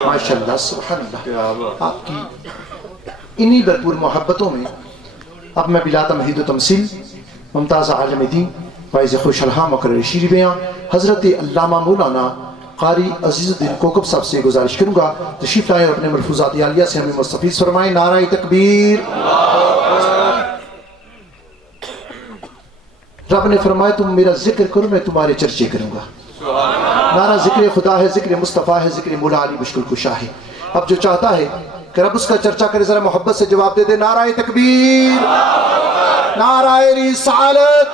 माशाअल्लाह सुब्हानअल्लाह। आपकी इन्हीं भरपूर मोहब्बतों में अब मैं बिला तमहीद तमसील मुमताज़ आलम दीन वाइज़ खुशलहा मुकर्रर शीर बयां हज़रत अल्लामा मौलाना क़ारी अज़ीज़ुद्दीन कोकब साहब से गुजारिश करूँगा तशरीफ़ लाएं और अपने मलफूज़ात आलिया से हमें मुस्तफ़ीज़ फरमाएं। नारा तकबीर। रब ने फरमाया तुम मेरा जिक्र करो मैं तुम्हारे चर्चे करूँगा। नारा जिक्र खुदा है, जिक्र मुस्तफ़ा है, जिक्र मौला अली मुश्किल कुशा है। अब जो चाहता है कि रब उसका चर्चा करे जरा मोहब्बत से जवाब दे दे। नाराए तकबीर, नाराए रिसालत,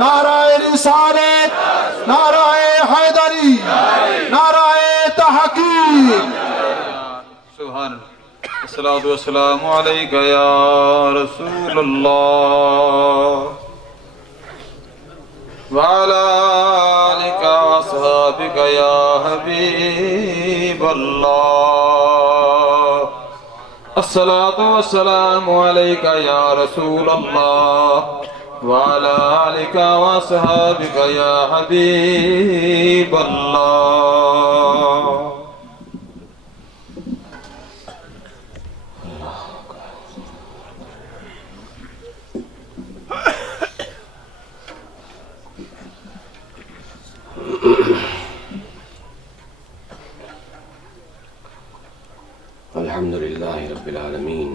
नाराए रिसालत, नाराए हैदरी, नाराए तहकीक। सुभान अल्लाह। अस्सलातु वस्सलामु अलैका या रसूलल्लाह व अला आलिका व अस्हाबिका या हबीबल्लाह। अस्सलातु वस्सलामु अलैका या रसूलल्लाह व अला आलिका व अस्हाबिका या हबीबल्लाह। अल्हम्दुलिल्लाहि रब्बिल आलमीन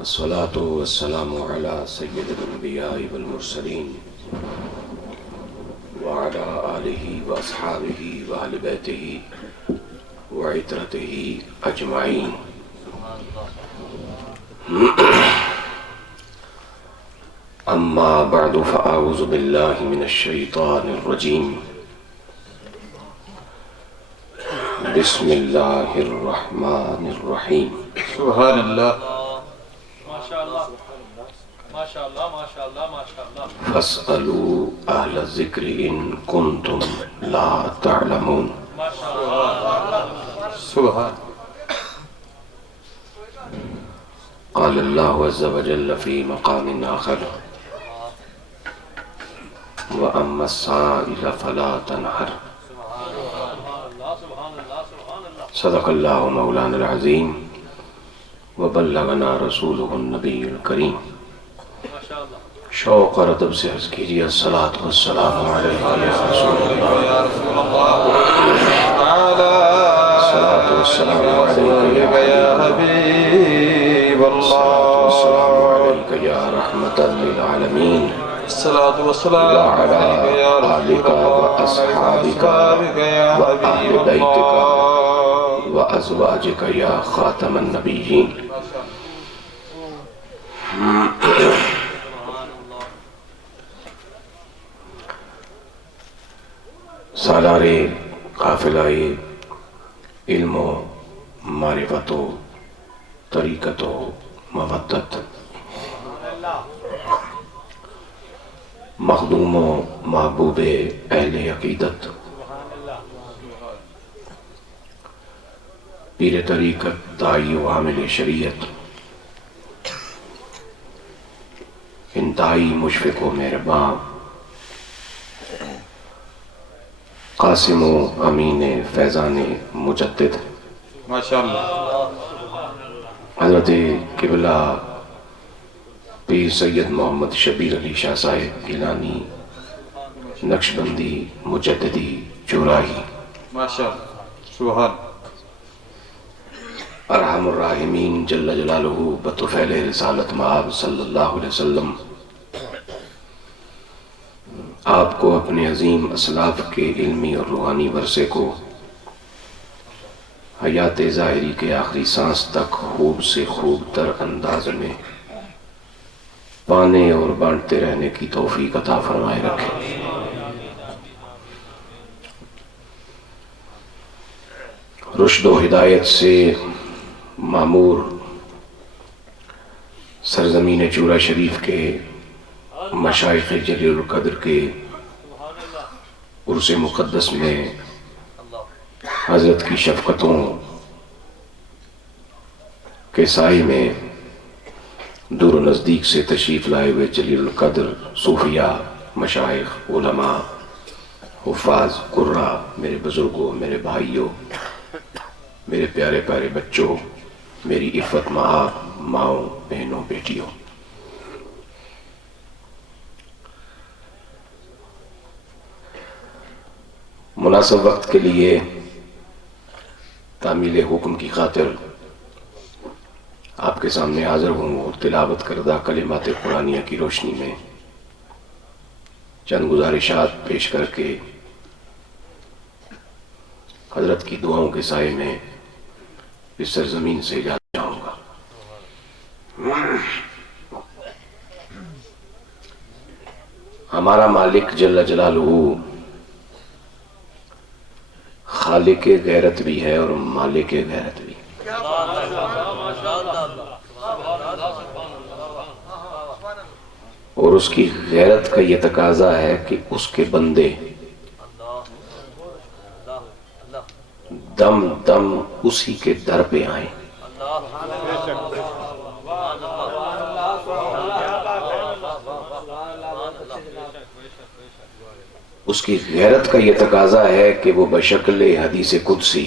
अस्सलातु वस्सलामु अला सय्यिदिल अंबियाइ वल मुरसलीन व अला आलिहि व अस्हाबिहि व अहलि बैतिहि व इतरतिहि अजमाइन। अम्मा बअदु फ़अऊज़ु बिल्लाहि मिनश शैतानिर रजीम। बिस्मिल्लाहिर्रहमानिर्रहीम। सुभान अल्लाह। फस्अलू अहल ज़िक्रि इन कुन्तुम ला तअलमून। सुभान। क़ाल अल्लाहु अज़्ज़ा व जल्ल फ़ी मक़ामिन आख़र व अम्मा अस्साइल फ़ला तनहर। सदक़ल्लाहु मौलाना अज़ीम व बल्लगना रसूलुहुन नबियुल करीम। शौक़ और अदब से अर्ज़ कीजिए अस्सलातु वस्सलामु अलैका या रसूलल्लाह। अस्सलातु वस्सलामु अलैका या हबीबल्लाह। अस्सलातु अलैका या रहमतल लिल आलमीन। अस्सलातु वस्सलामु अलैका या रसूलल्लाह व अस्हाबिका व अहलि बैतिका व अज़वाजिका या ख़ातमन नबिय्यीन। सालारे काफ़िलाए इल्मो मारिफतो तरीक़तो मवद्दत मखदूमो महबूबे अहले अक़ीदत पीर तरीक़त दाई व आमिल शरीयत इंतहाई मुशफ़िक़ व मेहरबान क़ासिम व अमीन फैज़ान मुजद्दिद माशाअल्लाह हज़रत क़िबला पीर सैयद मोहम्मद शबीर अली शाह साहिब गिलानी नक्शबंदी मुजद्दिदी चुराही माशाअल्लाह। सुभान। अरहमुर राहिमीन जल्ल जलालुहु बतुफ़ैल रिसालत मआब सल्लल्लाहु अलैहि वसल्लम आपको अपने अजीम असलाफ के इल्मी और रूहानी वरसे को हयात ज़ाहिरी के आखिरी सांस तक खूब से खूब तर अंदाज में पाने और बांटते रहने की तौफीक अता फरमाए रखे। रुश्द व हिदायत से मामूर सरजमीन चूरा शरीफ के मशाइख़ जलील क़द्र के उर्स मुक़द्दस में हज़रत की शफ़क़तों के साए में दूर नज़दीक से तशरीफ़ लाए हुए जलील क़द्र सूफिया मशाइख़ उलमा हुफ़ाज़ कुर्रा, मेरे बुजुर्गों, मेरे भाइयों, मेरे प्यारे प्यारे बच्चों, मेरी इफ़्फ़त माओ, बहनों, बेटियों, मुनासिब वक्त के लिए तामील हुक्म की खातिर आपके सामने हाजिर हूँ और तिलावत करदा कलिमात कुरानिया की रोशनी में चंद गुजारिशात पेश करके हजरत की दुआओं के साए में इस सरजमीन से जा जाऊंगा। हमारा मालिक जल्ल जलालहू खालिक गैरत भी है और मालिक गैरत भी। और उसकी गैरत का ये तकाजा है कि उसके बंदे दम दम उसी के दर पे आए। उसकी गैरत का ये तकाजा है कि वो बशक्ल हदीस कुदसी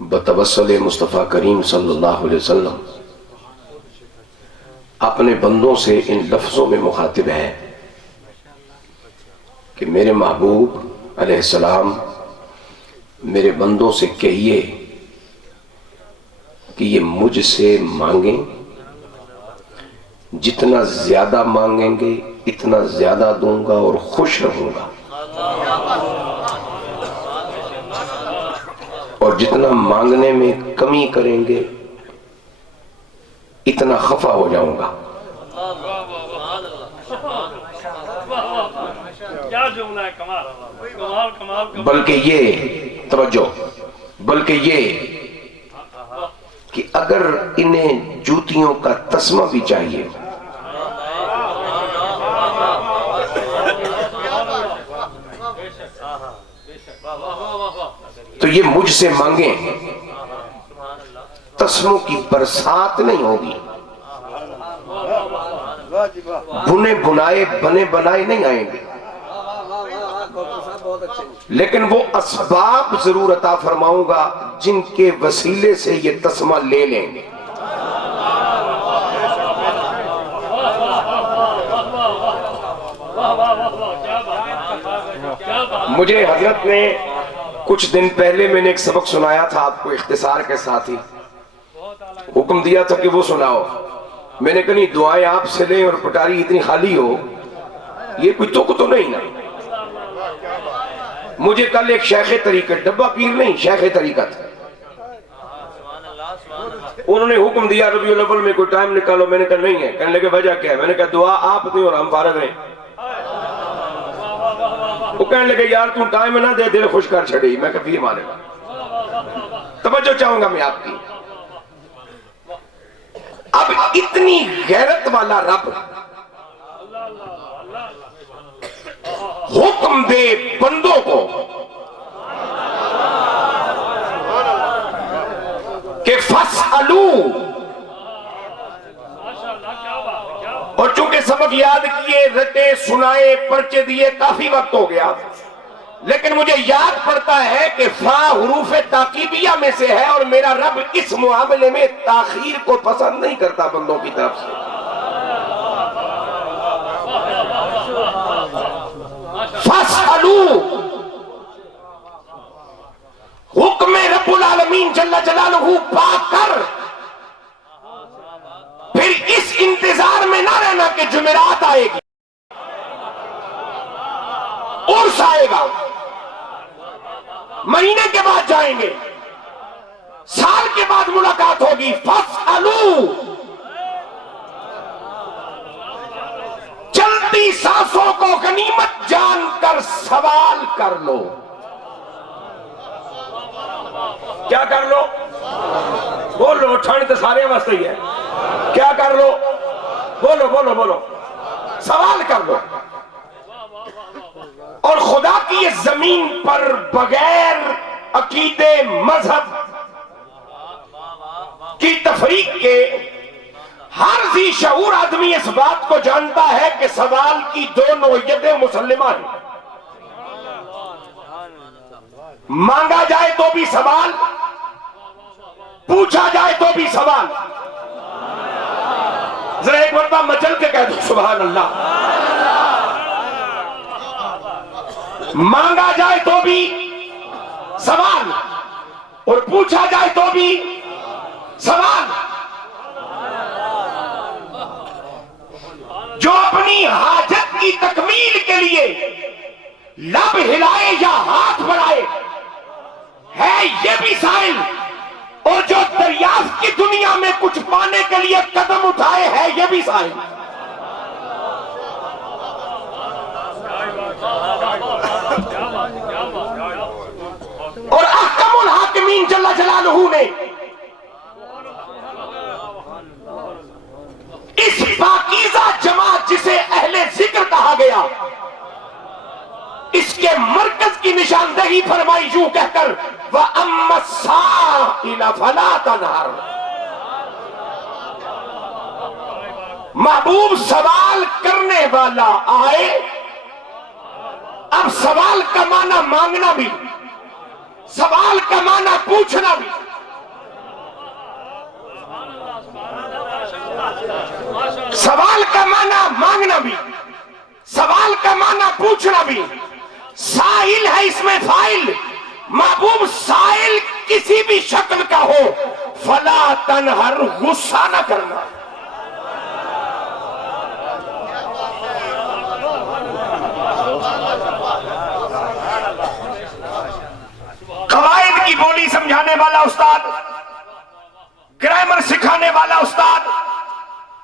बतवस्सुल मुस्तफ़ा करीम सल्लल्लाहु अलैहि वसल्लम अपने बंदों से इन लफ्जों में मुखातिब है कि मेरे महबूब अलैहिस्सलाम मेरे बंदों से कहिए कि ये मुझसे मांगें, जितना ज्यादा मांगेंगे इतना ज्यादा दूंगा और खुश रहूंगा, और जितना मांगने में कमी करेंगे इतना खफा हो जाऊंगा। बल्कि ये तवज्जो, बल्कि ये कि अगर इन्हें जूतियों का तस्मा भी चाहिए तो ये मुझसे मांगे, तस्मों की बरसात नहीं होगी, बुने बुनाए बने बनाए नहीं आएंगे, लेकिन वो असबाब जरूर अता फरमाऊंगा जिनके वसीले से ये तस्मा ले लेंगे। मुझे हजरत ने कुछ दिन पहले मैंने एक सबक सुनाया था आपको, इख्तिसार के साथ ही हुक्म दिया था कि वो सुनाओ। मैंने कहा नहीं, दुआएं आपसे लें और पटारी इतनी खाली हो, ये कोई तुक तो नहीं ना। मुझे कल एक शेख तरीकत, डब्बा पीर नहीं, शेख तरीकत, उन्होंने हुक्म दिया रबीउल अव्वल में कोई टाइम निकालो। मैंने कहा नहीं है। कहने लगे वजह क्या है? मैंने कहा दुआ आप दी और हम फारग हैं। वो कहने लगे यार तू टाइम ना दे, दिल खुश कर छड़ी। मैं कहा फिर मारेगा। तवज्जो चाहूंगा मैं आपकी। अब इतनी गैरत वाला रब हुक्म दे बंदों को कि फसअलू, और चूंकि सबक याद किए, रटे, सुनाए, पर्चे दिए, काफी वक्त हो गया, लेकिन मुझे याद पड़ता है कि फा हुरूफ ताकीबिया में से है और मेरा रब इस मुआमले में ताखीर को पसंद नहीं करता बंदों की तरफ से। फसअलू हुक्म रब्बुल आलमीन जल्ल जलालहू पाकर फिर इस इंतजार में ना रहना कि जुमेरात आएगी, उर्स आएगा, महीने के बाद जाएंगे, साल के बाद मुलाकात होगी। फसअलू, चलती सांसों को गनीमत जानकर सवाल कर लो। क्या कर लो? बोलो, ठंड तो सारे वास्ते ही है। क्या कर लो? बोलो बोलो बोलो, सवाल कर लो। और खुदा की इस जमीन पर बगैर अकीदे, मजहब की तफरीक के हर जी शऊर आदमी इस बात को जानता है कि सवाल की दो नौयतें मुसल्लिमा हैं। मांगा जाए तो भी सवाल, पूछा जाए तो भी सवाल। जरा एक मरतबा मचल के कह दो सुभान अल्लाह। मांगा जाए तो भी सवाल और पूछा जाए तो भी सवाल। जो अपनी हाजत की तकमील के लिए लब हिलाए या हाथ बढ़ाए है ये भी साइल, और जो दरियाफ्त की दुनिया में कुछ पाने के लिए कदम उठाए है ये भी साइल। और अहकमुल हाकिमीन जल्ला जलालहू ने इस पाकीज़ा जमात जिसे अहले जिक्र कहा गया, इसके मरकज की निशानदेही फरमाई यूं कहकर, व अम्मा साइला फला तनहर। महबूब सवाल करने वाला आए। अब सवाल का माना मांगना भी, सवाल का माना पूछना भी। सवाल का माना मांगना भी, सवाल का माना पूछना भी। साइल है इसमें फाइल। महबूब साइल किसी भी शक्ल का हो, फला तनहर, गुस्सा न करना। कवायद की बोली समझाने वाला उस्ताद, ग्रामर सिखाने वाला उस्ताद,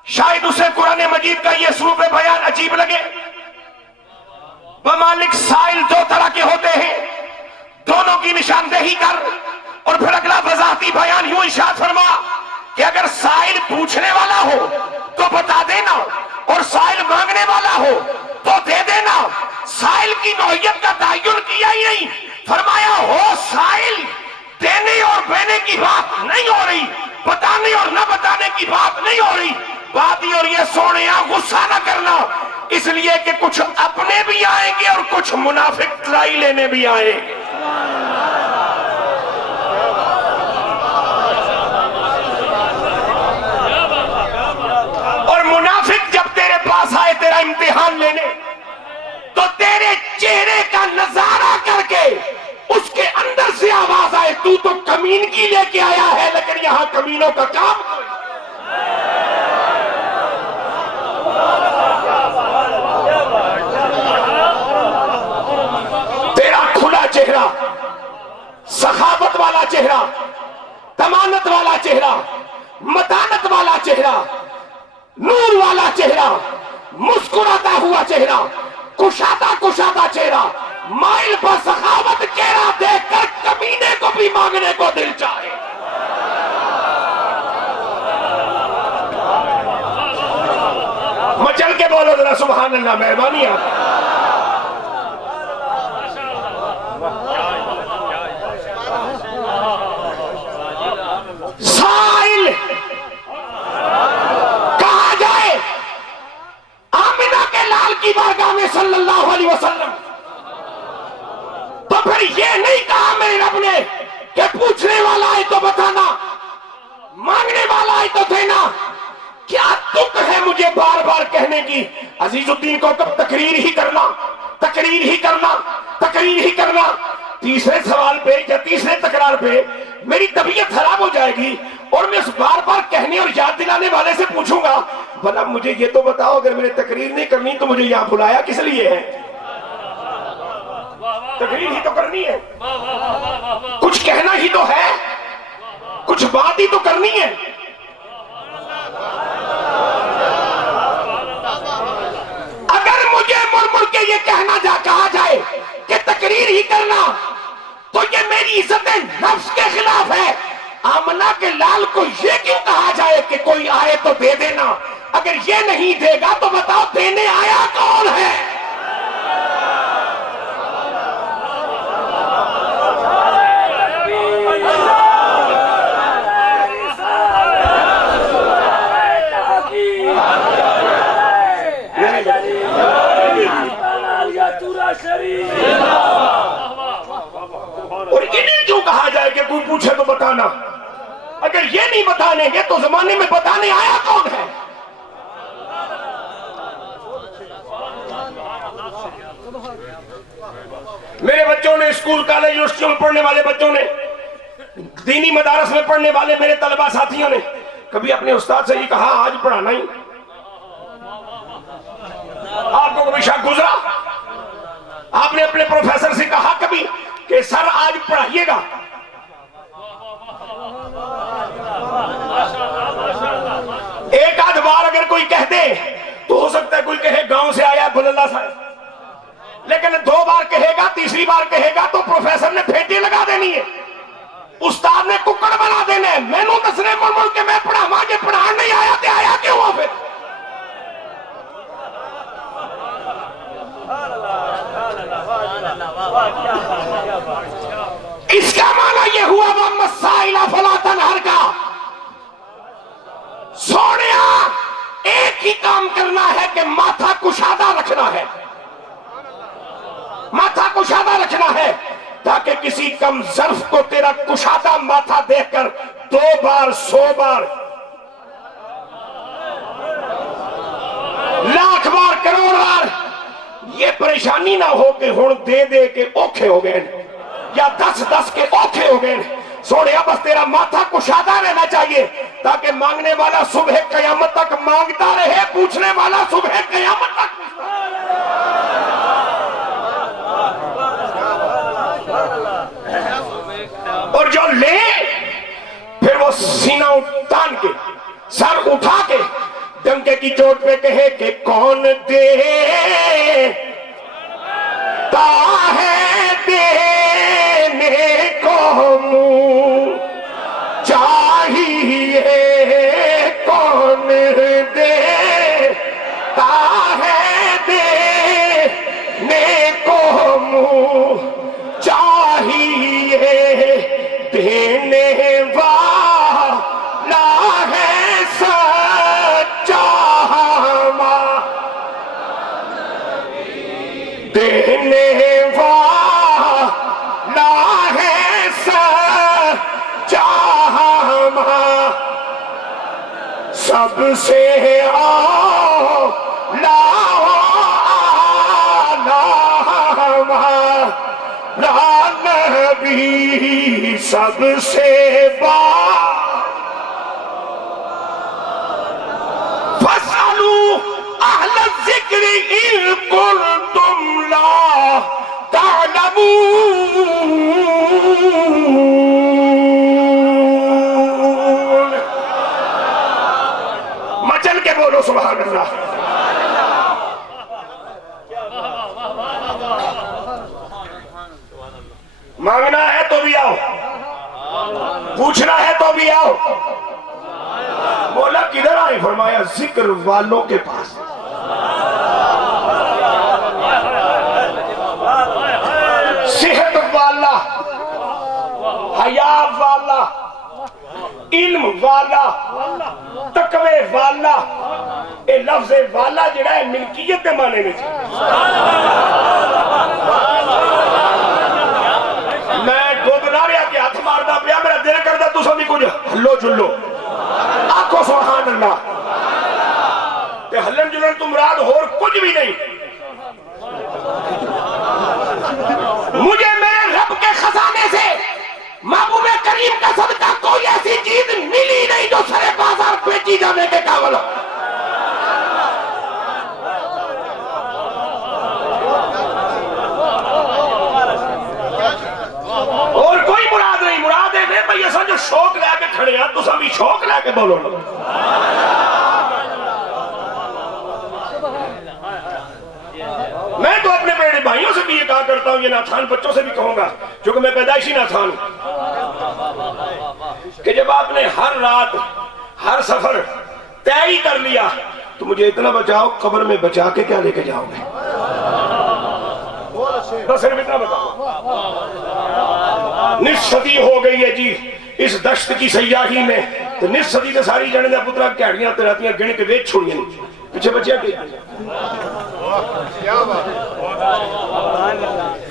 शायद उसे कुरान मजीद का यह स्वरूप बयान अजीब लगे। मालिक साइल दो तरह के होते हैं, दोनों की निशानदेही कर और फिर अगला वजाहती बयान यूं इरशाद फरमा कि अगर साइल पूछने वाला हो तो बता देना, और साइल मांगने वाला हो तो दे देना। साइल की नौयत का तयन किया ही नहीं, फरमाया हो साइल देने और देने की बात नहीं हो रही, बताने और न बताने की बात नहीं हो रही। बात ही और ये सोने गुस्सा न करना, इसलिए कि कुछ अपने भी आएंगे और कुछ मुनाफिक ट्राई लेने भी आएंगे। और मुनाफिक जब तेरे पास आए तेरा इम्तिहान लेने, तो तेरे चेहरे का नजारा करके उसके अंदर से आवाज आए, तू तो कमीनगी लेके आया है, लेकिन यहां कमीनों का काम। तेरा खुला चेहरा, सखावत वाला चेहरा, तमानत वाला चेहरा, मतानत वाला चेहरा, नूर वाला चेहरा, मुस्कुराता हुआ चेहरा, कुशादा कुशादा चेहरा, माइल पर सखावत चेहरा देखकर कमीने को भी मांगने को दिल चाहे। मचल के बोलो जरा सुभान अल्लाह, मेहरबानी आप। साइल कहा जाए आमिना के लाल की बारगाह में सल्लल्लाहु अलैहि वसल्लम, तो फिर ये नहीं कहा मेरे रब ने कि पूछने वाला है तो बताना, मांगने वाला है तो देना। क्या तुक है मुझे बार बार कहने की, अजीजुद्दीन को कब तकरीर ही करना, तकरीर ही करना, तकरीर ही करना। तीसरे सवाल पे या तीसरे तकरार पे मेरी तबीयत खराब हो जाएगी और मैं उस बार बार कहने और याद दिलाने वाले से पूछूंगा, भला मुझे ये तो बताओ, अगर मैंने तकरीर नहीं करनी तो मुझे यहां बुलाया किस लिए है? तकरीर ही तो करनी है, कुछ कहना ही तो है, कुछ बात ही तो करनी है। अगर मुझे मुड़ मुड़ के ये कहना कहा जाए कि तकरीर ही करना, तो ये मेरी इज्जत नफ्स के खिलाफ है। आमना के लाल को ये क्यों कहा जाए कि कोई आए तो दे देना? अगर ये नहीं देगा तो बताओ देने आया कौन है? कोई पूछे तो बताना। अगर ये नहीं बतानेंगे तो जमाने में बताने आया कौन है? मेरे बच्चों ने, स्कूल कॉलेज यूनिवर्सिटियों में पढ़ने वाले बच्चों ने, दीनी मदारस में पढ़ने वाले मेरे तलबा साथियों ने कभी अपने उस्ताद से ये कहा आज पढ़ाना ही? आपको कभी शक गुजरा? आपने अपने प्रोफेसर से कहा कभी कि सर आज पढ़ाइएगा? एक आध बार अगर कोई कह दे तो हो सकता है कोई कहे गांव से आया गुलल्ला साहब, लेकिन 2 बार कहेगा, तीसरी बार कहेगा तो प्रोफेसर ने फेंटी लगा देनी है, उस्ताद ने कुक्कड़ बना देना है। मैनू दसने मुड़ मुड़ के मैं पढ़ावा, जे पढ़ान नहीं आया तो आया क्यों हो? फिर इसका माना यह हुआ मोहम्मद साइला फलातन हर का सोनिया एक ही काम करना है कि माथा कुशादा रखना है, माथा कुशादा रखना है, ताकि किसी कम ज़र्फ को तेरा कुशादा माथा देखकर 2 बार 100 बार लाख बार करोड़ बार ये परेशानी ना हो कि हुण दे दे के औखे हो गए या 10-10 के औखे हो गए। सोनिया बस तेरा माथा कुशादा रहना चाहिए ताकि मांगने वाला सुबह कयामत तक मांगता रहे, पूछने वाला सुबह कयामत तक। और जो ले फिर वो सीना तान के सर उठा के डंके की चोट पे कहे कि कौन दे है देने को मुंह चाहिए, कौन दे है देने को मुंह चाहिए, देने वाला है सच्चा हमारा, देने वाला है सच्चा हमारा, सबसे आला नबी सबसे फसलू अहल ज़िक्र इन कुंतुम ला तालमून। मचल के बोलो सुभान अल्लाह। मांगना है तो भी आओ, पूछना है तो भी आओ। बोला किधर आए? फरमाया जिक्र वालों के पास। सेहत वाला, हया वाला, इल्म वाला, तकवे वाला, ये लफ्ज़ वाला जिहड़ा है मिल्कियत के माने में मैं गोबना रहा कि हथ मारदा पिया, मेरा दिल करदा तुसां भी कुछ हल्लो जुल्लो आखो सुभान अल्लाह। ते हल्लन जुलन तो मुराद होर कुछ भी नहीं। मुझे मेरे रब के खजाने से महबूब करीम का सदका कोई ऐसी चीज मिली नहीं जो सरे बाजार बेची जाने के काबिल हो। और कोई मुराद नहीं, मुराद है भाई असा जो शौक लैके खड़े हैं, तुम भी शौक लैके बोलो। मैं तो अपने बड़े भाइयों से भी ये कहा करता हूं, ये नाथान बच्चों से भी कहूंगा क्योंकि मैं पैदाइशी नाथान हूं, कि जब आपने हर रात हर सफर तय ही कर लिया तो मुझे इतना बचाओ, कब्र में बचा के क्या लेके जाओगे? बस सिर्फ इतना बताओ। निस सदी हो गई है जी इस दश्त की सयाही में, तो निस सदी के सारी जने का पुत्रा घड़ियां तरातियां गिन के वेच छोड़ियां, पीछे बचिया के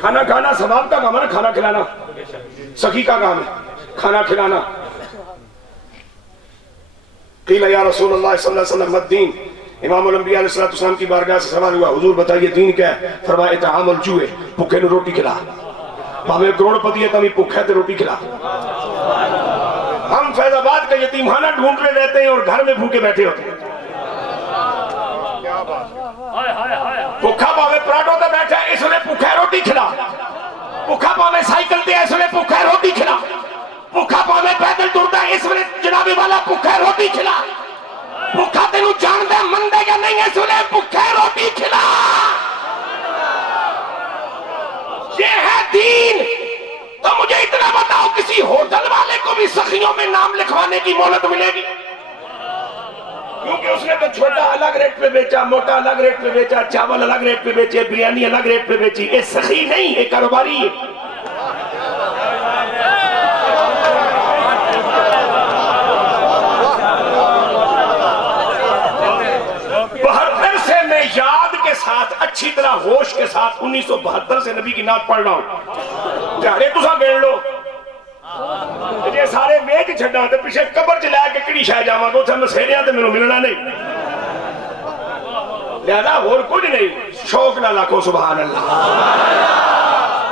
खाना खाना सवाब का काम है ना, खाना खिलाना सखी का काम है। खाना खिलाना। क़ीला या रसूलल्लाह सल्लल्लाहु अलैहि वसल्लम मद्दीन, इमाम अल-अंबिया अलैहिस्सलाम की बारगाह से सवाल हुआ, हुजूर बताइए दीन क्या है? फरमाया इत्आमुल जूए, भूखे नूं रोटी खिला। भावे करोड़पति है तभी भूखा है तो रोटी खिला। हम फैजाबाद का यतीमखाना ढूंढ रहे रहते हैं और घर में भूखे बैठे होते हैं। भूखा भावे पराठों पे बैठा है, इसलिए भूखा रोटी खिला। भूखा भावे साइकिल पे, इसलिए भूखा रोटी खिला। भूखा भावे पैदल टुरदा, इसलिए जनाबे वाला भूखा रोटी खिला। भूखा तेनू जानदा मंदा या नहीं, इसलिए भूखा रोटी खिला। ये है दीन। तो मुझे इतना बताओ, किसी होटल वाले को भी सखियों में नाम लिखवाने की मोहलत मिलेगी? क्योंकि उसने तो छोटा अलग रेट पे बेचा, मोटा अलग रेट पे बेचा, चावल अलग रेट पे बेचे, बिरयानी अलग रेट पे बेची। ये सखी नहीं, ये कारोबारी है। बहत्तर से मैं याद के साथ, अच्छी तरह होश के साथ 1972 से नबी की नात पढ़ रहा हूं। जारे तुसा गिन लो, जे सारे वेच छड्डा ते पिछे कबर च लैके किहड़ी शै जावांगा, उत्थे मसेरियां ते मैनूं मिलना नहीं। लिहाजा होर कुछ नहीं, शौक नाल आखो सुभान अल्लाह।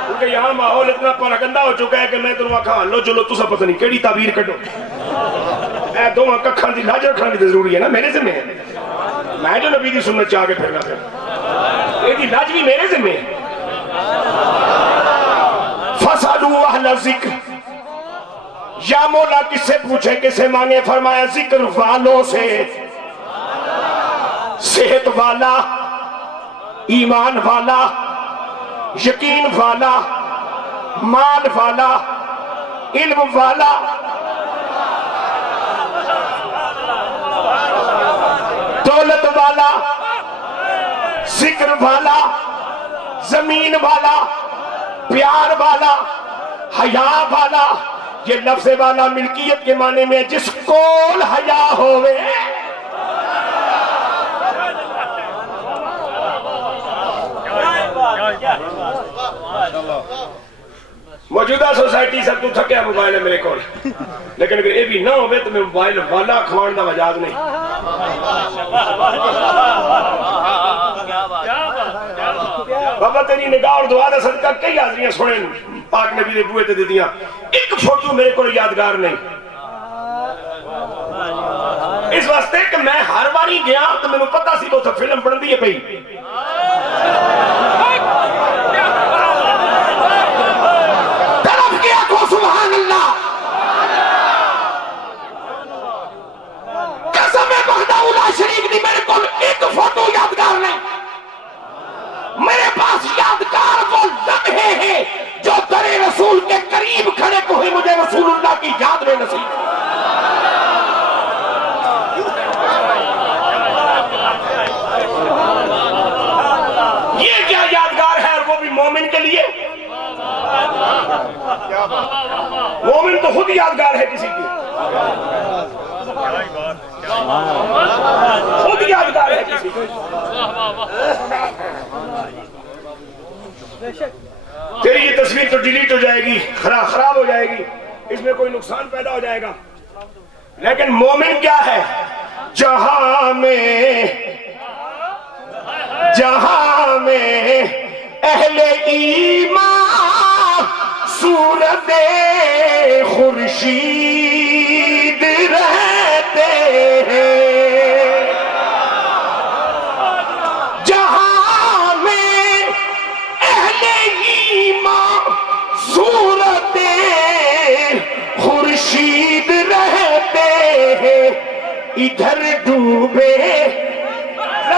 क्योंकि यहाँ माहौल इतना परगंदा हो चुका है कि मैं तुम आखा लो चलो तुसा पता नहीं केड़ी ताबीर कड्डो। ए दोवां कखां दी लाज रखना भी जरूरी है ना, मेरे जिम्मे है। मैं जो नबी दी सुन्नत च आके फिरना फिर एदी लाज भी मेरे जिम्मे है। फसलू अहल ज़िक्र, या मौला किससे पूछे किसे मांगे? फरमाया जिक्र वालों से। सेहत वाला, ईमान वाला, यकीन वाला, माल वाला, इल्म वाला, दौलत वाला, जिक्र वाला, जमीन वाला, प्यार वाला, हया वाला। ये लफ्ज़ वाला मिल्कियत के माने में जिसको हया होवे। मौजूदा सोसाइटी सब तू थकिया मोबाइल है मेरे को, लेकिन अगर ये भी ना हो तो मैं मोबाइल वाला खवाण का मजाक नहीं। बाबा तेरी निगाह और दुआ का सदका कई हाजरियां सुने पाक नबी दे बूहे ते दित्तियां, एक फोटो मेरे को यादगार नहीं। इस वास्ते कि मैं हर बारी गया तो मैंने पता सी उसे फिल्म बनती है पई। तरफ गया को सुभान अल्लाह, कसम है बगदाउला शरीफ दी, मेरे को एक फोटो यादगार नहीं। मेरे पास यादगार वो लम्हे हैं जो दरे रसूल के करीब खड़े को ही मुझे रसूलुल्लाह की याद में नसीब। ये क्या यादगार है, और वो भी मोमिन के लिए। मोमिन तो खुद यादगार है किसी की, खुद यादगार है किसी की। तेरी ये तस्वीर तो डिलीट हो जाएगी, खराब हो जाएगी, इसमें कोई नुकसान पैदा हो जाएगा। लेकिन मोमिन क्या है? जहां में अहले ईमान सूरत खुर्शीद रहते हैं। जहां में अहले ईमान सूरत खुर्शीद रहते हैं, इधर डूबे।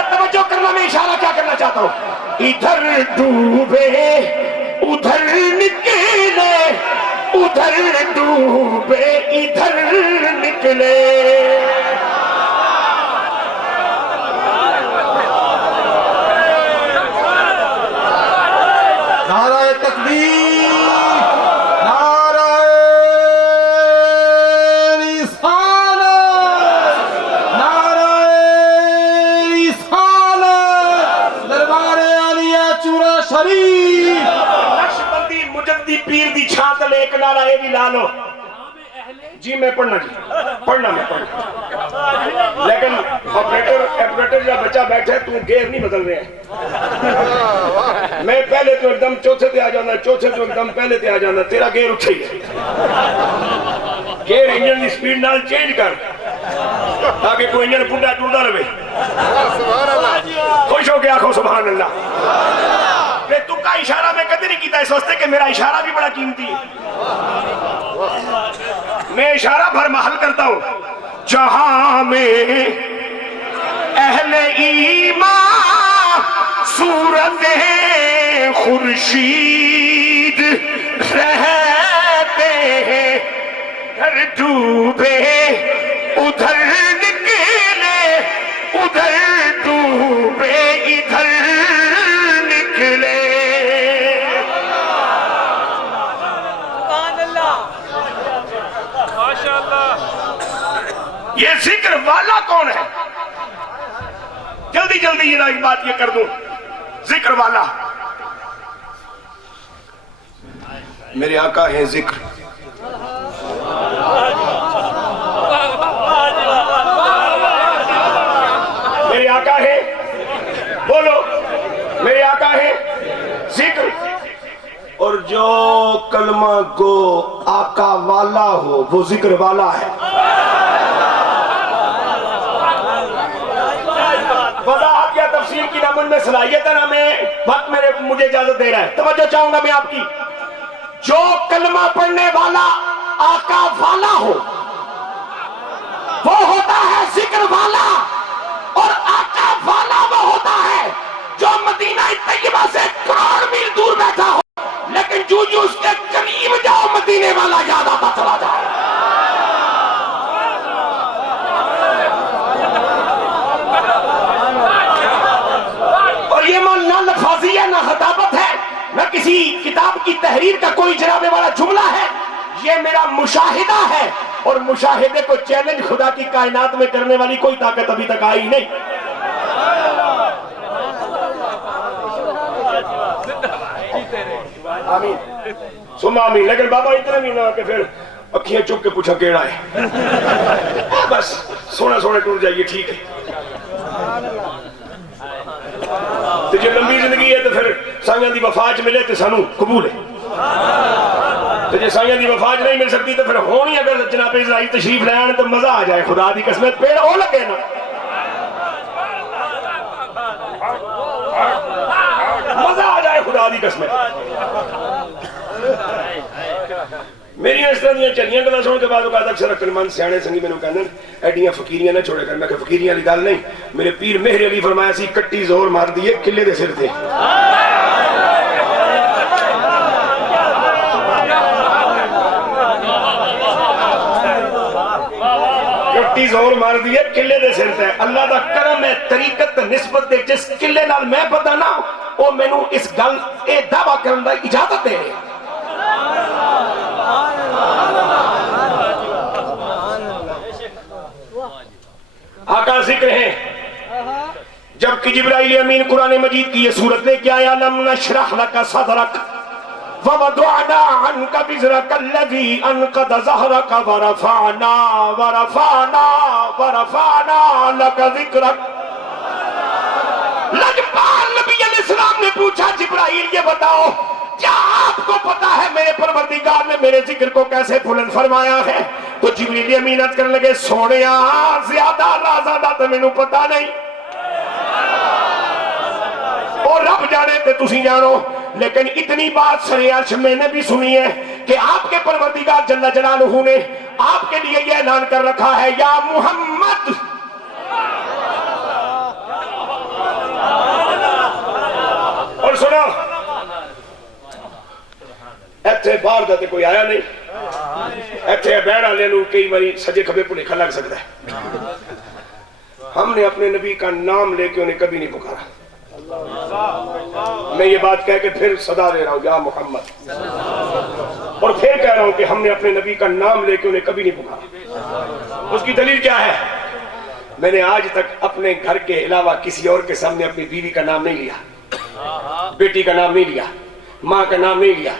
तवज्जो करना, मैं इशारा क्या करना चाहता हूं। इधर डूबे उधर निकले, उधर डूबे इधर निकले। नाराए तकबीर, नाराए रिसालत, नाराए रिसालत, दरबारे आलिया चूरा शरीफ। नक्शबंदी मुजद्दी पीर दी छात ले एक नारा ये भी ला लो। जी मैं पढ़ना जी, पढ़ना मैं पढ़ना, लेकिन ऑपरेटर जब बच्चा बैठे तू गेयर नहीं बदल रहे हैं। मैं पहले तो एकदम चौथे पे आ जाना, चौथे तो एकदम पहले पे आ जाना, तेरा गेयर उठे ही है। गेयर इंजन की स्पीड नाल चेंज कर ताकि कोई इंजन पुंडा टूटता रहे। खुश हो गया, आखो सुभान अल्लाह। तू का इशारा मैं कभी नहीं किया इस वास्ते कि मेरा इशारा भी बड़ा कीमती है। मैं इशारा भर महल करता हूं, जहां में अहले ईमान सूरत खुर्शीद रहते हैं, घर डूबे उधर निकले, उधर डूबे इधर निकले। ये जिक्र वाला कौन है? जल्दी जल्दी ये एक बात ये कर दूं, जिक्र वाला मेरे आका है जिक्र। मेरे आका है, बोलो मेरे आका है जिक्र। और जो कलमा को आका वाला हो वो जिक्र वाला है। वज़ाहत या तफसीर की ना मुझ में सलाहियत है ना मैं वक्त मुझे इजाजत दे रहा है। तवज्जो चाहूंगा मैं आपकी। जो कलमा पढ़ने वाला आका वाला हो वो होता है जिक्र वाला, और आका वाला वो होता है जो मदीना तैयबा से करोड़ मील दूर बैठा हो, लेकिन जो जो उसके करीब जाओ मदीने वाला याद आता चला जाए। और ये मान ना लफाजी है ना खताबत है ना किसी किताब की तहरीर का कोई जनाबे वाला जुमला है, ये मेरा मुशाहिदा है। और मुशाहिदे को चैलेंज खुदा की कायनात में करने वाली कोई ताकत अभी तक आई नहीं। आमीन सुमा आमीन। लेकिन बाबा इतना भी ना कि फिर अखियां चुप के पूछा केड़ा है, बस सोना सोना टूट जाइए, ठीक है। तो जो लंबी जिंदगी है तो फिर साइयां दी वफाज मिले तो सानू कबूल है, तो जो साइयां दी वफाज नहीं मिल सकती तो फिर होनी अगर जनाबे इज़राइल तशरीफ ले आने तो मजा आ जाए। खुदा दी कसम पेड़ हो लगे ना, मजा आ जाए खुदा दी कसम। मेरी इस तरह दी चलियां गल्लां सुन के बाद अक्सर अकलमंद सियाने संगी मैनू कहंदे एडियां फकीरियां ना छोड़े कर। मैं कहा फकीरियां वाली गल नहीं, मेरे पीर मेहर अली फरमाया सी कट्टी जोर मार दी है किले दे सिर ते। कट्टी जोर मार दी है किले दे सिर ते। अल्लाह दा करम है, तरीकत निस्बत दे जिस किले नाल मैं पता ना वो मैनू इस गल ए दावा करन दा इजाजत दे रहे। आका जिक्र है। जबकि जिब्राइल अमीन कुरान मजीद की ये सूरत लेके आया, लम नशरह लका सदरक व वदअना अन्का बिज़रक अल्लज़ी अनक़द ज़हरक व रफ़अना लका ज़िक्रक। लजपाल नबी अलैहिस्सलाम ने पूछा जिब्राइल ये बताओ क्या आपको पता है मेरे परवरदिगार ने मेरे जिक्र को कैसे बुलंद फरमाया है? तो जिब्रील अमीनत करने लगे, सोनिया ज्यादा राज़ादा तो मैनू पता नहीं, और रब जाने ते तुसी जानो। लेकिन इतनी बात सरे अर्श मैंने भी सुनी है कि आपके परवरदिगार जल्ल जलालहू ने आपके लिए यह ऐलान कर रखा है, या मुहम्मद और सुनो इत्थे बाहर दा ते कोई आया नहीं, इत्थे बहन वाले नूं कई बारी सजे खबे भुलेखा लग सकता है। हमने अपने नबी का नाम लेके उन्हें कभी नहीं पुकारा। मैं ये बात कह के फिर सदा दे रहा हूं, या मोहम्मद, और फिर कह रहा हूं कि हमने अपने नबी का नाम लेके उन्हें कभी नहीं पुकारा। उसकी दलील क्या है? मैंने आज तक अपने घर के अलावा किसी और के सामने अपनी बीवी का नाम नहीं लिया, बेटी का नाम नहीं लिया, माँ का नाम नहीं लिया।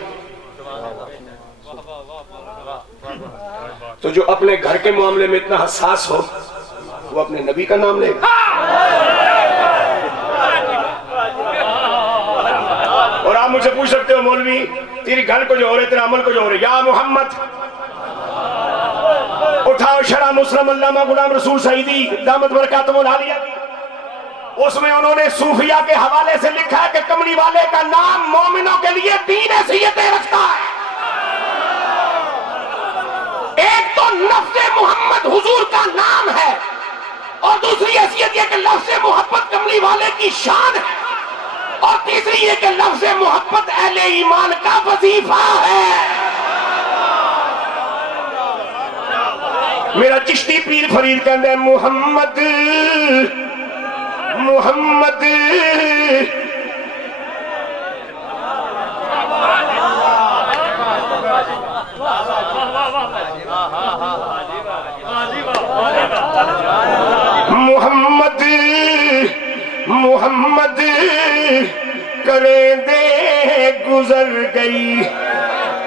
तो जो अपने घर के मामले में इतना हसास हो वो अपने नबी का नाम लेगा। और आप मुझसे पूछ सकते हो मौलवी तेरी घर को जो हो रहे तेरा अमल को जो हो रहे, या मोहम्मद उठाओ शरा मुस्लिम अल्लामा गुलाम रसूल सईदी दामत बरकातुहुल आलिया, उसमें उन्होंने सूफिया के हवाले से लिखा है कि कमली वाले का नाम मोमिनों के लिए तीन हैसियतें रखता है। एक तो लफ्ज़े मोहम्मद हुजूर का नाम है और दूसरी हैसियत यह कि लफ्ज़े मोहब्बत कमली वाले की शान है और तीसरी ये कि लफ्ज़े मोहब्बत अहले ईमान का वजीफा है। मेरा चिश्ती पीर फरीद कहते हैं मोहम्मद मोहम्मद मोहम्मद मोहम्मद करें दे गुजर गई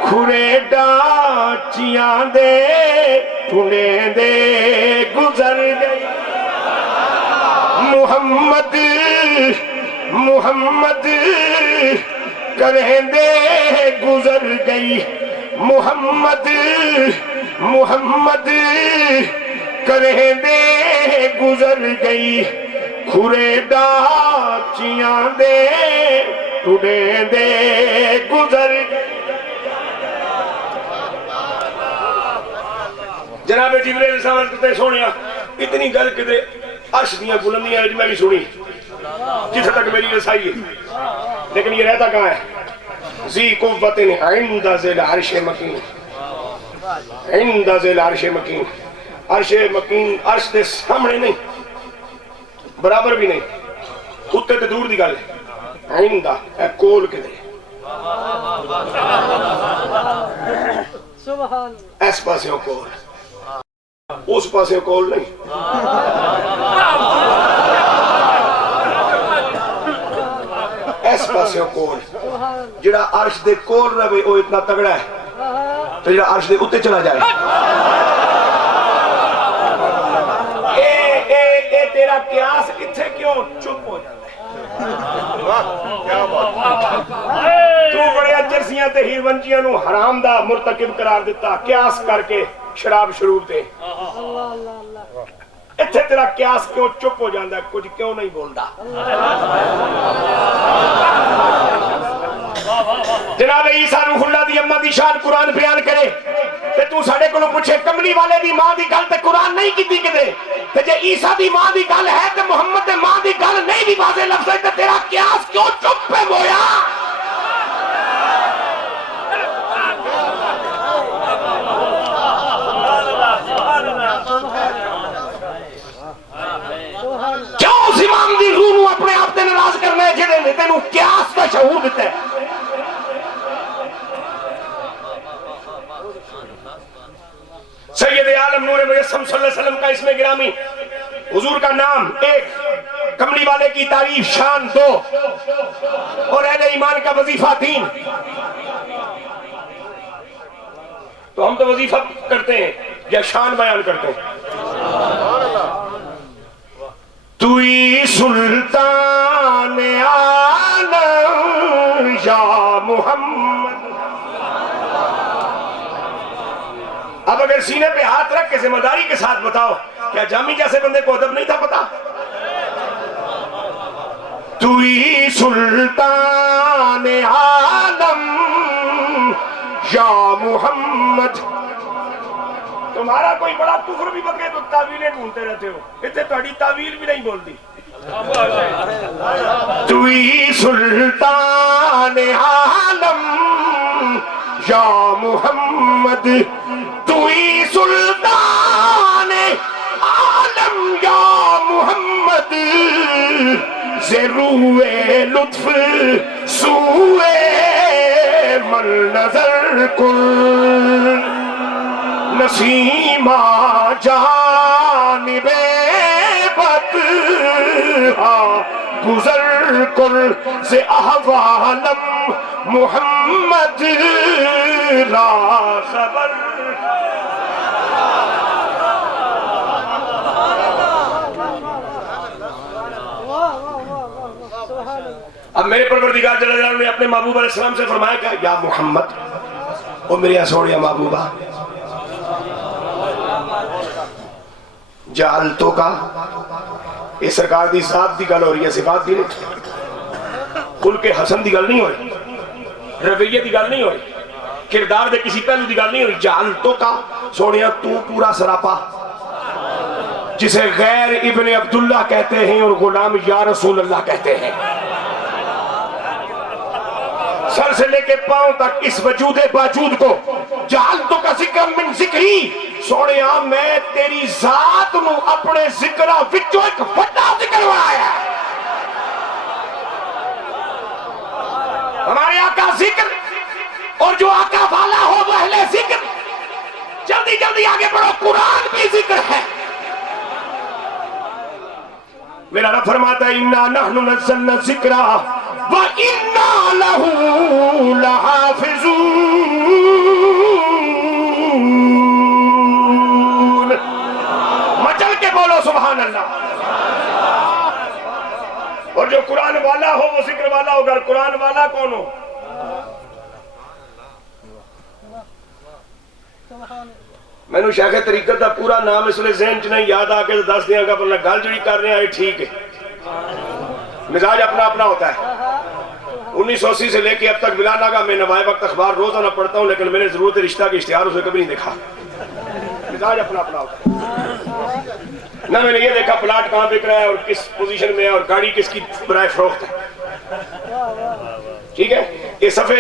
खुरे डाचियां दे टुने दे गुजर गई। मोहम्मद मोहम्मद करें दे गुजर गई मोहम्मद मोहम्मद करें दे गुजर गई खुरे डाचियां दे टुने दे गुजर गई। जनाब जिब्रील अलैहिस्सलाम सोनिया इतनी गल किते अर्श दियां बुलंदियां मैं भी सुनी जिथे तक मेरी रसाई है, लेकिन ये रहता कहाँ है? ज़ी कुव्वतिन इंदा ज़िल अर्श मकीन, इंदा ज़िल अर्श मकीन। अर्श मकीन अर्श के सामने नहीं, बराबर भी नहीं, उत्ते तो दूर की गल है। इंदा कोल के इस पासे कोल उस पासे कोल नहीं। इस पासे कोल जिहड़ा अर्श दे कोल रहे वो इतना तगड़ा है तो जिहड़ा अर्श दे उत्ते चला जाए ए तेरा क्यास इत्थे क्यों चुप हो जाता है? तू बड़े जरसियां ते हीरवंजियां नू हराम दा मुर्तकिब करार दिता क्यास करके शराब शरूब ते। इत्थे तेरा क्यास क्यों चुप हो जाता है, कुछ क्यों नहीं बोलता? जनाब ईसा रूहुल्लाह दी अम्मा दी शान कुरान बयान करे ते तू साडे कोलों पूछे कमली वाले दी मां दी गल ते कुरान नहीं कीती किते, ते जे ईसा दी मां दी गल है ते मुहम्मद दे मां दी गल नहीं भी वाज़े लफ्ज़ ते तेरा क्यास क्यों चुप पे होया? क्यों उस इमाम दी रूह नूं अपने आप ते नाराज करना है जिहड़े ने तैनूं क्यास दा शऊर दिता है? सैयद आलम नूर मुजस्सम सल्लल्लाहु अलैहि वसल्लम का इसमें गिरामी हुजूर का नाम एक, कमली वाले की तारीफ शान दो और अहले ईमान का वजीफा तीन। तो हम तो वजीफा करते हैं या शान बयान करते हैं। तुई सुल्तान आलम या मोहम्मद। अब अगर सीने पे हाथ रख के जिम्मेदारी के साथ बताओ, क्या जामी जैसे बंदे को अदब नहीं था पता? तुई सुल्तान आलम या मोहम्मद। तुम्हारा कोई बड़ा कुफर भी बन गए तो तावीलें ढूंढते रहते हो, इतने तुम्हारी तावील भी नहीं बोलती। तुई सुल्तान आलम या मोहम्मद, तुई सुल्तान आलम या मोहम्मद। ज़रूए लुत्फ सूए मन नजर कुल नसीमा जानिबे बत गुजर कुल से अहवालम मोहम्मद। रा खबर। अब मेरे परवरदिगार जल्ल जलालहू ने अपने महबूब अलैहिस्सलाम से फरमाया क्या, या मोहम्मद, ओ मेरे सोनिया महबूबा, जालतो का ये सरकार दी जात दी गल हो रही है, सिफात दी नहीं। कुल के हसन दी गल नहीं हो रही, रवैये दी गल नहीं हो रही, किरदार दे किसी पहलू दी गल नहीं हो रही। जालतो का सोनिया तू पूरा सरापा, जिसे गैर इब्ने अब्दुल्ला कहते हैं और गुलाम या रसूल अल्लाह कहते हैं, सर से लेके पांव तक इस वजूदे बाजूद को जालतो का जिक्र मिन जिक्री। सोने मैं तेरी जात नू अपने जिक्र विचों एक बड़ा जिक्र बनाया। हमारे आका जिक्र, और जो आका वाला हो वो अहले जिक्र। जल्दी जल्दी आगे बढ़ो, कुरान भी जिक्र है। मेरा रब फरमाता है इन्ना नहनु नज़्ज़लना ज़िक्रा व इन्ना लहू लहाफ़िज़ून। मचल के बोलो सुभान अल्लाह। और जो कुरान वाला हो वो जिक्र वाला होगा। कुरान वाला कौन हो? मैनू शेख तरीकत का पूरा नाम इसलिए ज़हन च नहीं याद आके तो दस दियांगा, पर गल जी कर रहे हैं ठीक है। मिजाज अपना अपना होता है। 1980 से लेके अब तक मिलाना का मैं नवाए वक्त अखबार रोजाना पढ़ता हूँ, लेकिन मैंने जरूरत रिश्ता के इश्तिहार उसे कभी नहीं देखा। मिजाज अपना अपना होता है ना। मैंने ये देखा प्लाट कहाँ बिक रहा है और किस पोजीशन में है और गाड़ी किसकी बराए फरोख्त है। ठीक है, ये सफे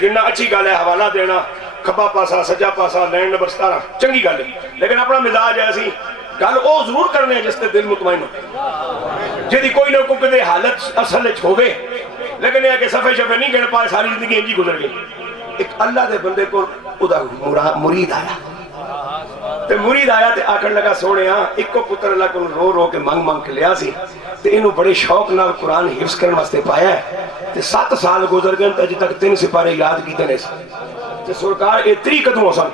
गिनना अच्छी गल है, हवाला देना खब्बा पासा सज्जा पासा लैंड नंबर 17 चंगी गल है, लेकिन अपना मिजाज ऐसी गल वो जरूर करने जिससे दिल मुतमईन हो, जिहदी कोई ना कोई हालत असल होवे, लेकिन यह कि सफे शफे नहीं गिन पाए, सारी जिंदगी इंजी गुजर गई। एक अल्लाह के बंदे को मुरीद आया, ते मुरीद आया ते आखन लगा सोने इको पुत्र अल्लाह को रो रो के मंग मंग के लिया सी, ते इनू बड़े शौक नाल कुरान हिफ्ज करने वास्ते पाया है। ते 7 साल गुजर गए, अजे तक 3 सिपारे याद कीते ने। सरकार ये 3 कदम सन।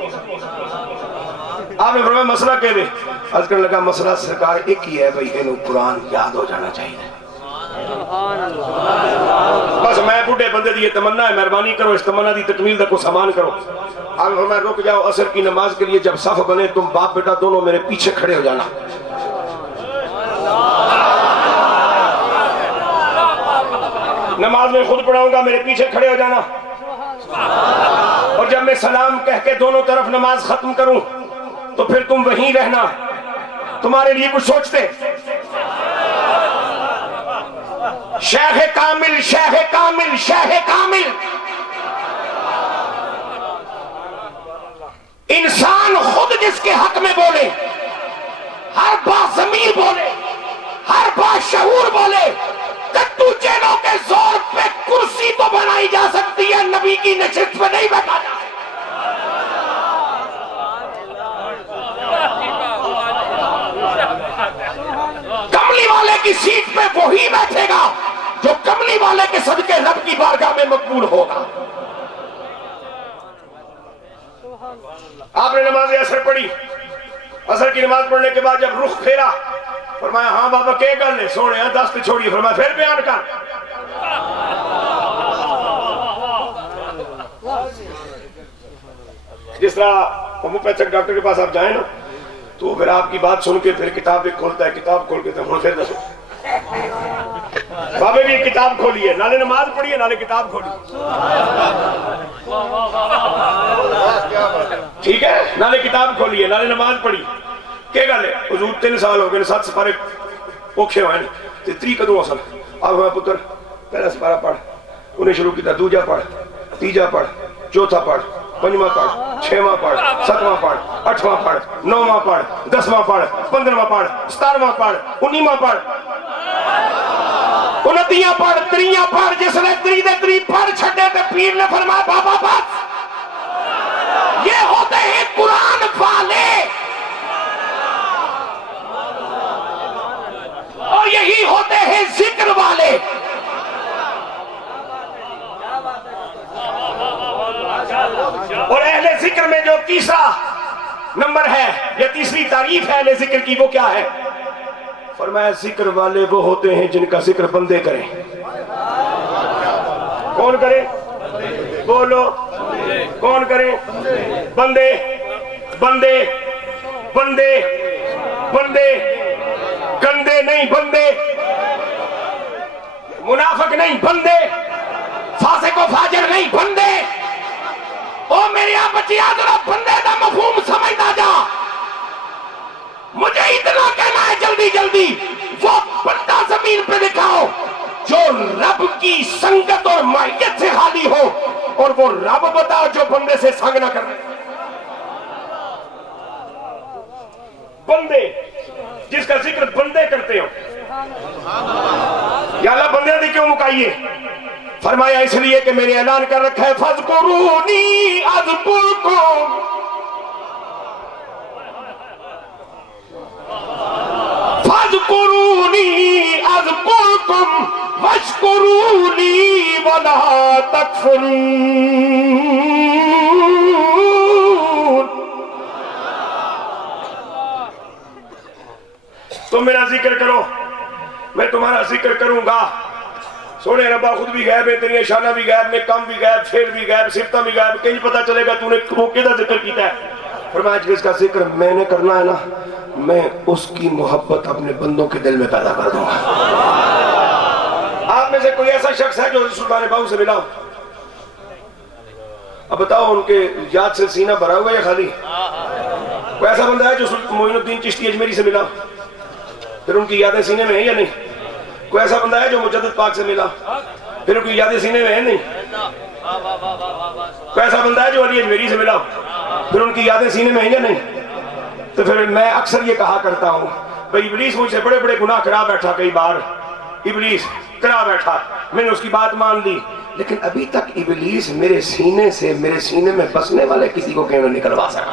आपने फरमाया मसला कह दे, अर्ज करने लगा मसला सरकार एक ही है भाई, इन्हें कुरान याद हो जाना चाहिए। बस मैं बुढ़े बंदे की तमन्ना है, मेहरबानी करो इस तमन्ना की तकमील तक को सामान करो। आपने फरमाया रुक जाओ, असर की नमाज के लिए जब सफ बने तुम बाप बेटा दोनों मेरे पीछे खड़े हो जाना। नमाज में खुद पढ़ाऊंगा, मेरे पीछे खड़े हो जाना, और जब मैं सलाम कह के दोनों तरफ नमाज खत्म करूं तो फिर तुम वहीं रहना। तुम्हारे लिए कुछ सोचते? शेख कामिल शेख कामिल शेख कामिल। इंसान खुद जिसके हक में बोले, हर बात ज़मीर बोले, हर बात शऊर बोले, कट्टू चेलों के जोर पे कुर्सी तो बनाई जा सकती है, नबी की नशिस्त पे नहीं बैठा जा। कमली वाले की सीट पे वही बैठेगा जो कमली वाले के सदके रब की बारगाह में मकबूल होगा। आपने नमाज असर पढ़ी, असर की नमाज पढ़ने के बाद जब रुख फेरा, फरमाया हाँ बाबा क्या गल है? सोने दस्त छोड़िए। फरमाया फिर बयान कर। जिस तरह होम्योपैथिक डॉक्टर के पास आप जाए ना, तो फिर आपकी बात सुन के फिर किताब एक खोलता है, किताब खोल के तो फिर दसो बाबे भी किताब खोली है, नाले नमाज पढ़ी है नाले किताब खोली, ठीक है, नाले किताब खोली है नाले नमाज पढ़ी। क्या गल है? हुजूर 3 साल हो गए 7 सिपारे औखे हुए हैं, 3 कदों असल। अब पुत्र पहला सिपारा पढ़, उन्हें शुरू किया, दूजा पढ़, तीजा पढ़, चौथा पढ़, 5वां पढ़, 6वां पढ़, 7वां पढ़, 8वां पढ़, 9वां पढ़, 10वां पढ़, 15वां पढ़, 17वां पढ़, 19वां पढ़, 29 पढ़, 3 पढ़। जिसने 3 पढ़ छड़े तो पीर ने फरमाया बाबा बस, ये होते हैं कुरान वाले, और यही होते हैं जिक्र वाले। तीसरा नंबर है या तीसरी तारीफ है जिक्र की, वो क्या है? फरमाया जिक्र वाले वो होते हैं जिनका जिक्र बंदे करें। कौन करे? बोलो, कौन करे? बंदे, बंदे, बंदे, बंदे, गंदे नहीं, बंदे, मुनाफिक नहीं, बंदे, फासिक व फाजिर नहीं, बंदे। ओ मेरे यहाँ बच्चियां जरा बंदे का मफहूम समझना जा। मुझे इतना कहना है जल्दी जल्दी, वो बंदा जमीन पे दिखाओ जो रब की संगत और माहियत से खाली हो, और वो रब बताओ जो बंदे से संग ना करे। बंदे जिसका जिक्र बंदे करते हो, या अल्लाह बंदे दी क्यों मुकाइए? फरमाया इसलिए कि मैंने ऐलान कर रखा है फज़कुरूनी अज़कुरकुम, फज़कुरूनी अज़कुरकुम वश्कुरूनी वला तकफुरून। तुम मेरा जिक्र करो, मैं तुम्हारा जिक्र करूंगा। सोने रब्बा खुद भी गायब है, तेरी शाना भी गायब, मैं कम भी गायब, फेल भी गायब, सिफता भी गायब, कहीं पता चलेगा तूने किदा जिक्र किया है। फरमाया जिसका जिक्र मैंने करना है ना, मैं उसकी मोहब्बत अपने बंदों के दिल में पैदा कर दूंगा। आप में से कोई ऐसा शख्स है जो सुल्तान बाहू से मिला हो? अब बताओ, उनके याद से सीना भरा हुआ या खाली? कोई ऐसा बंदा है जो मोइनुद्दीन चिश्ती अजमेरी से मिला, फिर उनकी यादें सीने में है या नहीं? कोई ऐसा बंदा है जो मुजद्दिद पाक से मिला, फिर उनकी यादें सीने में है नहीं? कोई ऐसा बंदा है जो अली अजमेरी से मिला, फिर उनकी यादें सीने में है या नहीं? तो फिर मैं अक्सर ये कहा करता हूँ भाई, इब्लीस मुझसे बड़े बड़े गुनाह करा बैठा, कई बार इब्लीस करा बैठा, मैंने उसकी बात मान ली, लेकिन अभी तक इब्लीस मेरे सीने से, मेरे सीने में बसने वाले किसी को क्यों निकलवा सका?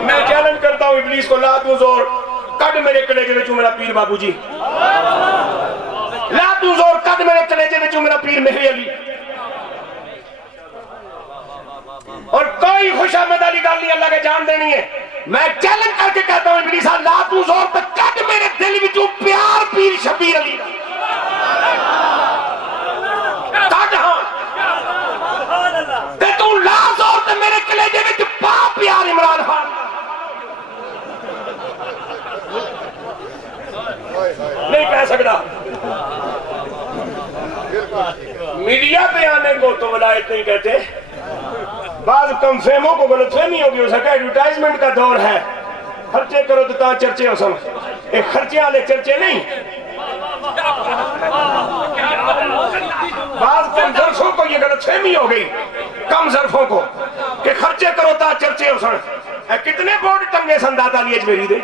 मैं चैलेंज करता हूं इब्लीस को, ला तू जोर कद मेरे कलेजे विचों मेरा पीर बाबूजी, ला तू जोर कद मेरे कलेजे विचों मेरा पीर मेहरी अली। और कोई खुशामद वाली गल नहीं, अल्लाह के जान देनी है। मैं चैलेंज करके कहता हूं इब्लीस, ला तू जोर तक कद मेरे दिल विचों प्यार पीर शबीर अली का कद। हां ते तू ला जोर ते मेरे कलेजे विच पा प्यार इमरान खान। नहीं कह सकता। मीडिया पे आने को तो वलायत नहीं कहते, बाद कम फेमों को गलतफहमी होगी, हो सके एडवर्टाइजमेंट का दौर है, खर्चे करो तो चर्चे हो सम, एक खर्चे वाले चर्चे नहीं। बाद कम जरफों को ये गलतफहमी हो गई, कम जरफों को, कि खर्चे करो तो चर्चे हो सन। कितने बोर्ड टंगे सन दाता लिए अजमेरी दे,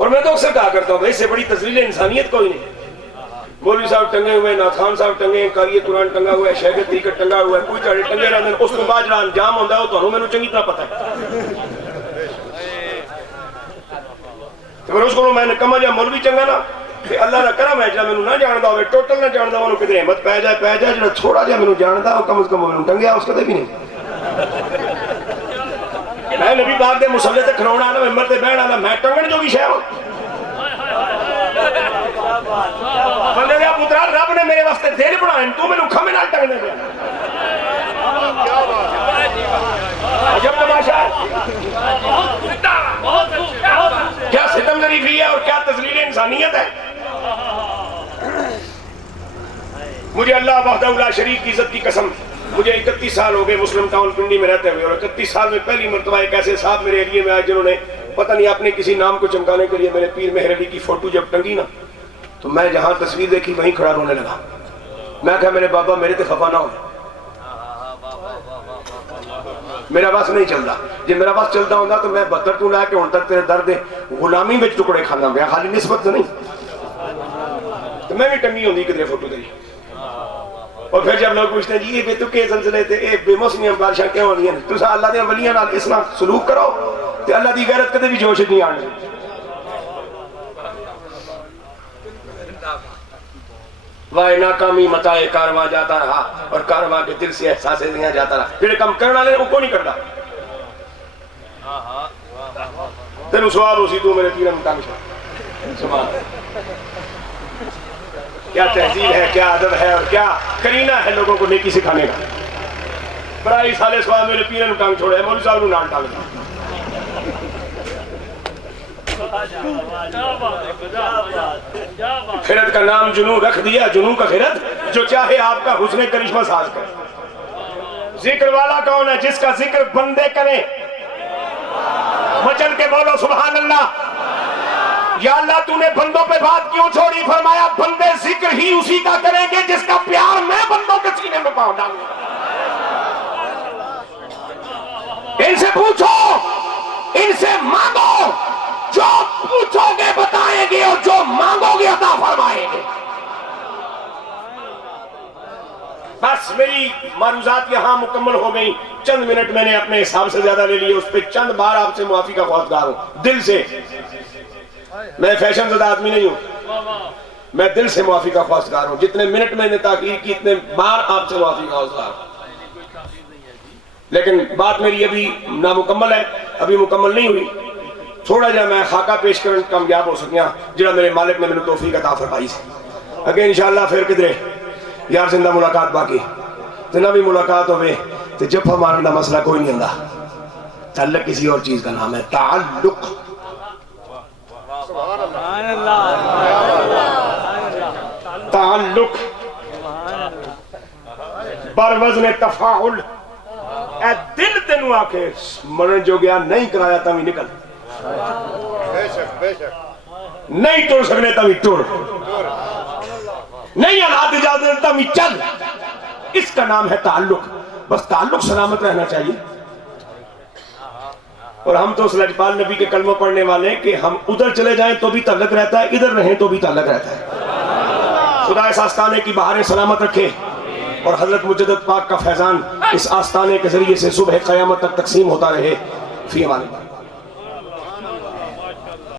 और मैं तो अक्सर कहा करता हूँ भाई, इससे बड़ी तस्वीर इंसानियत कोई नहीं। मौलवी साहब टंगे हुए, नाथान साहब टंगे, कारी कुरान टंगा हुआ है, शेख तरीकत टंगा हुआ है, कोई चाहे टंगे रहते हैं, उसको बाद जो अंजाम होता है वो मैंने चंगी तरह पता है। तो फिर उसको मैंने कमा जा मौलवी चंगा ना, अल्लाह का करम है, जो मैंने ना जानता हो, टोटल ना जानता हो, कितने हिम्मत पै जाए, जो थोड़ा जहा मैंने जानता हो, कम से कम मैंने टंगया उसका भी नहीं। मैं नबी पाक दे मुसल्ले ते खड़ोना ना, मिंबर ते बैठना ना, मैं टंगण जो भी शय हूं। बंदे दा पुत्रा, रब ने मेरे वास्ते दिल बनाए, तू मैनू खम्मे नाल टंगने दे। अजब तमाशा है, क्या सितम ज़रीफ़ी है और क्या तज़लील इंसानियत है। मुझे अल्लाह वहदहू ला शरीक की इज्जत की कसम, मुझे 31 साल हो गए मुस्लिम टाउन पिंडी में रहते हुए, और 31 साल में पहली मरतबा एक ऐसे साहब मेरे एरिए में आए जिन्होंने पता नहीं अपने किसी नाम को चमकाने के लिए मेरे पीर मेहर अली की फोटो जब टंगी ना, तो मैं जहां तस्वीर देखी वहीं खड़ा रोने लगा। मैं कहा मेरे बाबा मेरे ते खफा ना हो, मेरा बस नहीं चलता, जो मेरा बस चलता होता तो मैं 72 तू लैके हुण तक तेरे दर्द गुलामी में टुकड़े खाना गया, खाली निस्बत नहीं, तो मैं भी टंगी होंगी कितने फोटो तेरी। और फिर जब लोग पूछते हैं जी ये बेतुके सिलसिले थे ये बेमौसमी बारिशां क्यों हो रही हैं, तुम अल्लाह दे वलियां नाल इस तरह सलूक करो तो अल्लाह की गैरत कदे भी जोश नहीं आने। वाह नाकामी मताए कारवां जाता रहा और कारवां के दिल से एहसास दिया जाता रहा। जेड़े काम करने वाले वो को नहीं करता। तेन सवाल हो सी तू मेरे पीर में तंग क्या तहजीब है, क्या अदब है और क्या करीना है लोगों को नेकी सिखाने का। बड़ा ही साले सवाल मेरे पीर में तंग छोड़े मौलवी साहब नाल टांग खिरत का नाम जुनू रख दिया, जुनू का खिरत जो चाहे आपका हुस्न करिश्मा साज करे। जिक्र वाला कौन है? जिसका जिक्र बंदे करें, मचल के बोलो सुभान अल्लाह। या अल्लाह तूने बंदों पे बात क्यों छोड़ी? फरमाया बंदे जिक्र ही उसी का करेंगे जिसका प्यार मैं बंदों के सीने में पाऊं डालूंगा। इनसे पूछो, इनसे मांगो, जो पूछोगे बताएंगे और जो मांगोगे अता फरमाएंगे। बस मेरी मारूजात यहां मुकम्मल हो गई। चंद मिनट मैंने अपने हिसाब से ज्यादा ले लिए, उस पर चंद बार आपसे मुआफी का ख्वाहिशगार हूं दिल से। मैं फैशन ज़दा आदमी नहीं हूं, मैं दिल से मुआफी का ख्वाहिशगार हूं। जितने मिनट मैंने ताकीर की इतने बार आपसे मुआफी का ख्वाहिशगार हूं। लेकिन बात मेरी अभी नामुकम्मल है, अभी मुकम्मल नहीं हुई। थोड़ा जा मैं खाका पेश कर कामयाब हो सकिया जो मेरे मालिक ने मैंने तौफीक अता फरमाई सी। अगे इंशाअल्लाह फिर किधरे यार जिंदा मुलाकात बाकी जना भी मुलाकात होवे तो जफा मारने का मसला कोई नहीं आंदा। ताल्लुक किसी और चीज का नाम है ताल्लुक। ताल्लुक बर वज़न तफाउल ए दिल तेनू आके मनन जो गया नहीं कराया तभी निकल, नहीं टुर सकने तभी टुर, नहीं हालात इजाजत तभी चल। इसका नाम है ताल्लुक। बस ताल्लुक सलामत रहना चाहिए। और हम तो उस लजपाल नबी के कलमा पढ़ने वाले हैं कि हम उधर चले जाएं तो भी ताल्लुक रहता है, इधर रहें तो भी ताल्लुक रहता है। खुदा इस आस्ताने की बहारें सलामत रखे और हजरत मुजद्दद पाक का फैजान इस आस्ताने के जरिए से सुबह क़यामत तक तकसीम होता रहे। फी अमान अल्लाह।